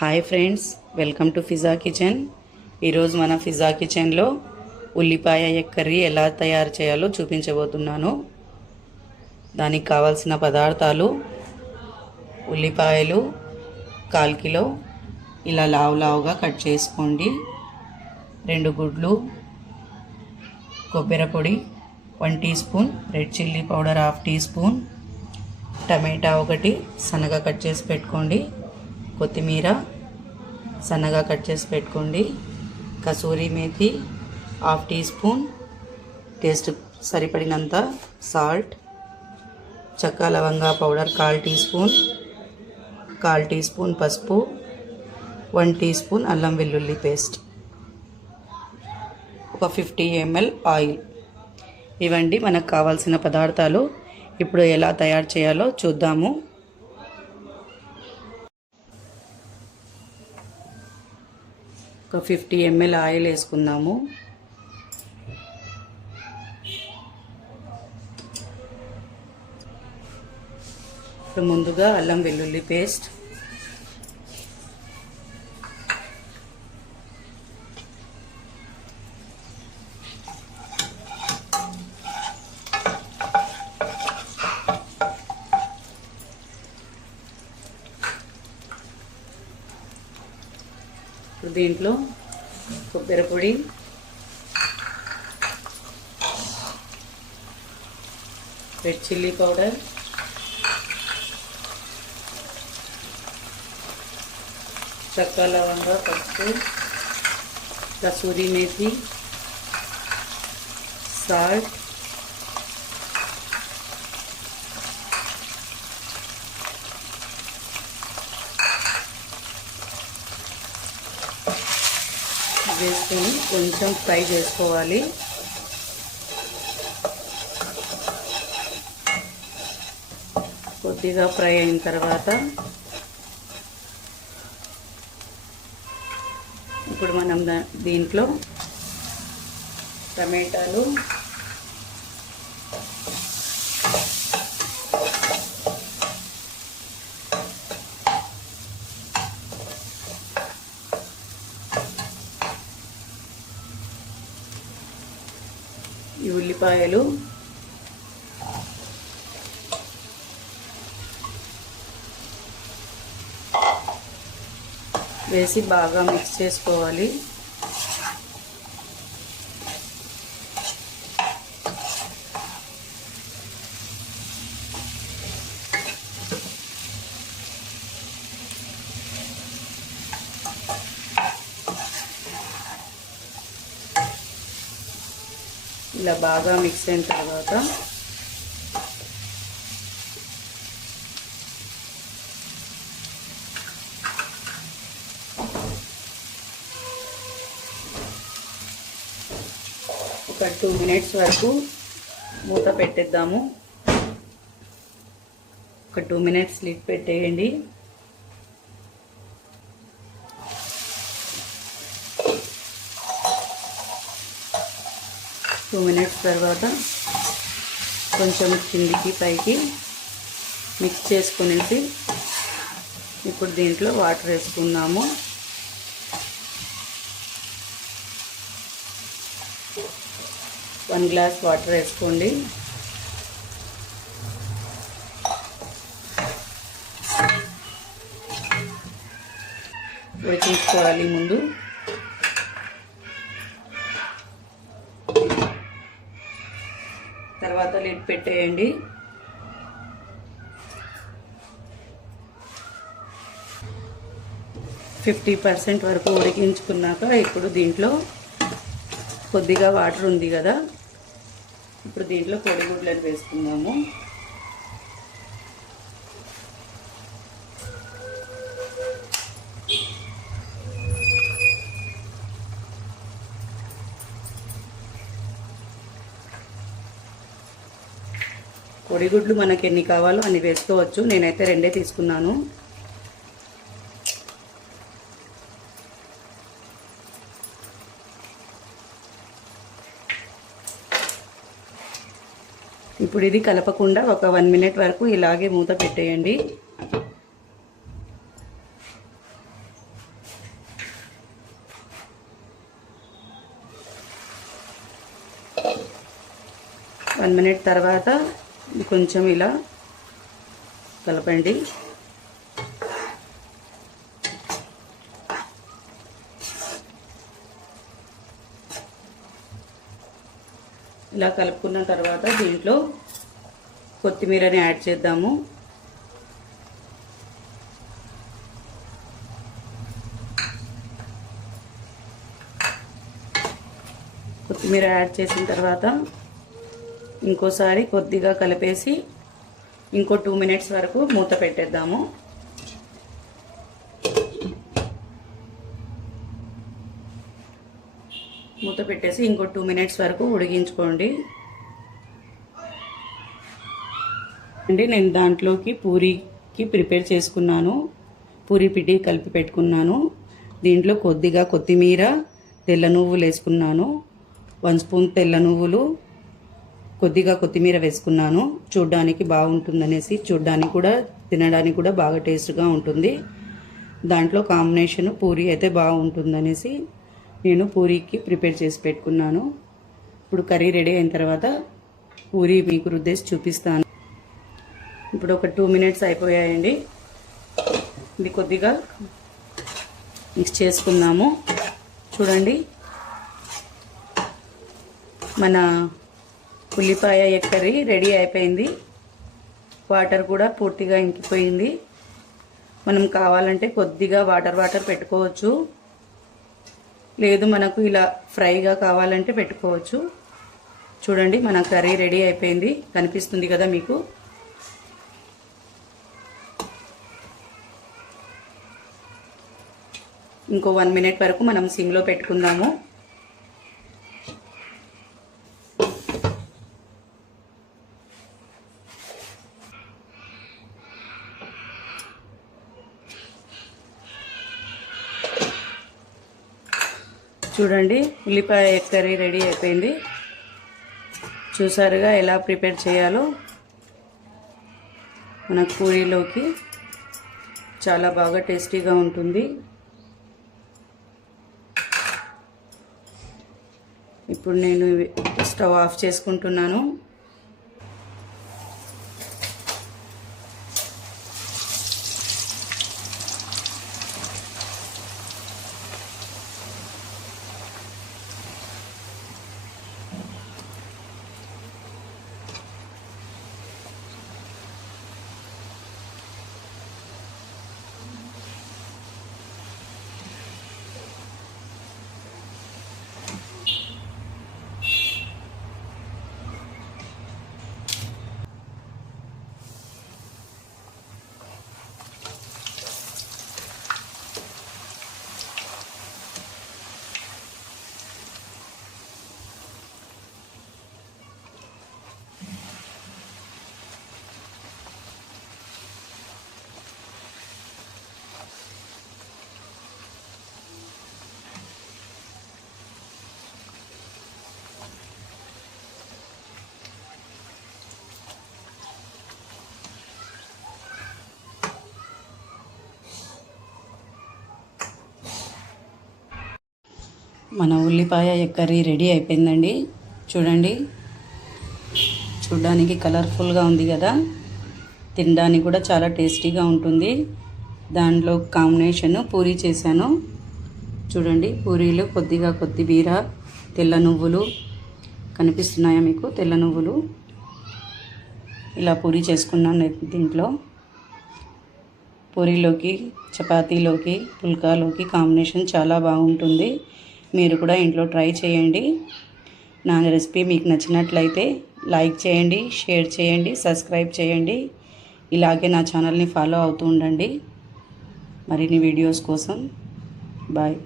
Hi friends, welcome to Fiza kitchen. ఈరోజు మన ఫిజా కిచెన్లో ఉల్లిపాయ ఎగ్ కర్రీ ఎలా తయారు చేయాలో చూపించబోతున్నాను. దానికి కావాల్సిన పదార్థాలు: ఉల్లిపాయలు 1/4 కిలో ఇలా లావుగా కట్ చేసుకోండి, 2 గుడ్లు, కొబ్బరి పొడి 1 teaspoon, red chilli powder 1/2 teaspoon, టమాటా 1 సన్నగా కట్ చేసి పెట్టుకోండి, కొత్తిమీర సన్నగా కట్ చేసి పెట్టుకోండి, kasuri methi 1/2 teaspoon, taste సరిపడినంత సాల్ట్, చెక్క లవంగా powder 1/4 teaspoon, 1/4 teaspoon పసుపు, 1 టీ స్పూన్ అల్లం వెల్లుల్లి పేస్ట్, ఒక 50 ml ఆయిల్. ఇవండి మనకు కావాల్సిన పదార్థాలు. ఇప్పుడు ఎలా తయారు చేయాలో చూద్దాము. ఒక 50 ml ఆయిల్ వేసుకుందాము. ఇప్పుడు ముందుగా అల్లం వెల్లుల్లి పేస్ట్, దీంట్లో కొబ్బరి పొడి, రెడ్ చిల్లీ పౌడర్, చెక్క లవంగా పసుపు, కసూరి మేతి, సాల్ట్, వేసుకొని కొంచెం ఫ్రై చేసుకోవాలి. కొద్దిగా ఫ్రై అయిన తర్వాత ఇప్పుడు మనం దీంట్లో టమాటాలు, ఈ ఉల్లిపాయలు, వేసి బాగా మిక్స్ చేసుకోవాలి. ఇలా బాగా మిక్స్ అయిన తర్వాత ఒక 2 మినిట్స్ వరకు మూత పెట్టేద్దాము. ఒక 2 మినిట్స్ లిడ్ పెట్టేయండి. టూ మినిట్స్ తర్వాత కొంచెం కిందికి పైకి మిక్స్ చేసుకునేసి ఇప్పుడు దీంట్లో వాటర్ వేసుకుందాము. వన్ గ్లాస్ వాటర్ వేసుకోండి. ఉడికించుకోవాలి ముందు. తర్వాత లిడ్ పెట్టేయండి. ఫిఫ్టీ 50% వరకు ఉడికించుకున్నాక ఇప్పుడు దీంట్లో కొద్దిగా వాటర్ ఉంది కదా, ఇప్పుడు దీంట్లో కోడిగుడ్లను వేసుకుందాము. కోడిగుడ్లు మనకి ఎన్ని కావాలో అన్ని వేసుకోవచ్చు. నేనైతే 2 తీసుకున్నాను. ఇప్పుడు ఇది కలపకుండా ఒక 1 మినిట్ వరకు ఇలాగే మూత పెట్టేయండి. 1 మినిట్ తర్వాత కొంచెం ఇలా కలపండి. ఇలా కలుపుకున్న తర్వాత దీంట్లో కొత్తిమీరని యాడ్ చేద్దాము. కొత్తిమీర యాడ్ చేసిన తర్వాత ఇంకోసారి కొద్దిగా కలిపేసి ఇంకో 2 మినిట్స్ వరకు మూత పెట్టేద్దాము. మూత పెట్టేసి ఇంకో 2 మినిట్స్ వరకు ఉడికించుకోండి. అంటే నేను దాంట్లోకి పూరీకి ప్రిపేర్ చేసుకున్నాను. పూరీ పిండి కలిపి పెట్టుకున్నాను. దీంట్లో కొద్దిగా కొత్తిమీర, తెల్ల నువ్వులు వేసుకున్నాను. 1 స్పూన్ తెల్ల నువ్వులు, కొద్దిగా కొత్తిమీర వేసుకున్నాను. చూడ్డానికి బాగుంటుందనేసి, చూడ్డానికి కూడా తినడానికి కూడా బాగా టేస్ట్గా ఉంటుంది. దాంట్లో కాంబినేషన్ పూరీ అయితే బాగుంటుందనేసి నేను పూరీకి ప్రిపేర్ చేసి పెట్టుకున్నాను. ఇప్పుడు కర్రీ రెడీ అయిన తర్వాత పూరీ మీకు రుద్దేసి చూపిస్తాను. ఇప్పుడు ఒక 2 మినిట్స్ అయిపోయాయండి. ఇది కొద్దిగా మిక్స్ చేసుకుందాము. చూడండి, మన ఉల్లిపాయ ఎగ్ కర్రీ రెడీ అయిపోయింది. వాటర్ కూడా పూర్తిగా ఇంకిపోయింది. మనం కావాలంటే కొద్దిగా వాటర్ పెట్టుకోవచ్చు, లేదు మనకు ఇలా ఫ్రైగా కావాలంటే పెట్టుకోవచ్చు. చూడండి, మన కర్రీ రెడీ అయిపోయింది. కనిపిస్తుంది కదా మీకు. ఇంకో 1 మినిట్ వరకు మనం సిమ్లో పెట్టుకుందాము. చూడండి, ఉల్లిపాయ ఎగ్ కర్రీ రెడీ అయిపోయింది. చూసారుగా ఎలా ప్రిపేర్ చేయాలో. మన పూరీలోకి చాలా బాగా టేస్టీగా ఉంటుంది. ఇప్పుడు నేను స్టవ్ ఆఫ్ చేసుకుంటున్నాను. మన ఉల్లిపాయ ఎగ్ కర్రీ రెడీ అయిపోయిందండి. చూడండి, చూడడానికి కలర్ఫుల్గా ఉంది కదా. తినడానికి కూడా చాలా టేస్టీగా ఉంటుంది. దాంట్లో కాంబినేషన్ పూరీ చేశాను. చూడండి, పూరీలు కొద్దిగా కొత్తిమీర, తెల్ల నువ్వులు కనిపిస్తున్నాయా మీకు? తెల్ల నువ్వులు ఇలా పూరీ చేసుకున్నాను. దీంట్లో పూరీలోకి, చపాతీలోకి, పుల్కాలోకి కాంబినేషన్ చాలా బాగుంటుంది. మీరు కూడా ఇంట్లో ట్రై చేయండి. నా రెసిపీ మీకు నచ్చినట్లయితే లైక్ చేయండి, షేర్ చేయండి, సబ్స్క్రైబ్ చేయండి. ఇలాగే నా ఛానల్ని ఫాలో అవుతూ ఉండండి మరిన్ని వీడియోస్ కోసం. బాయ్.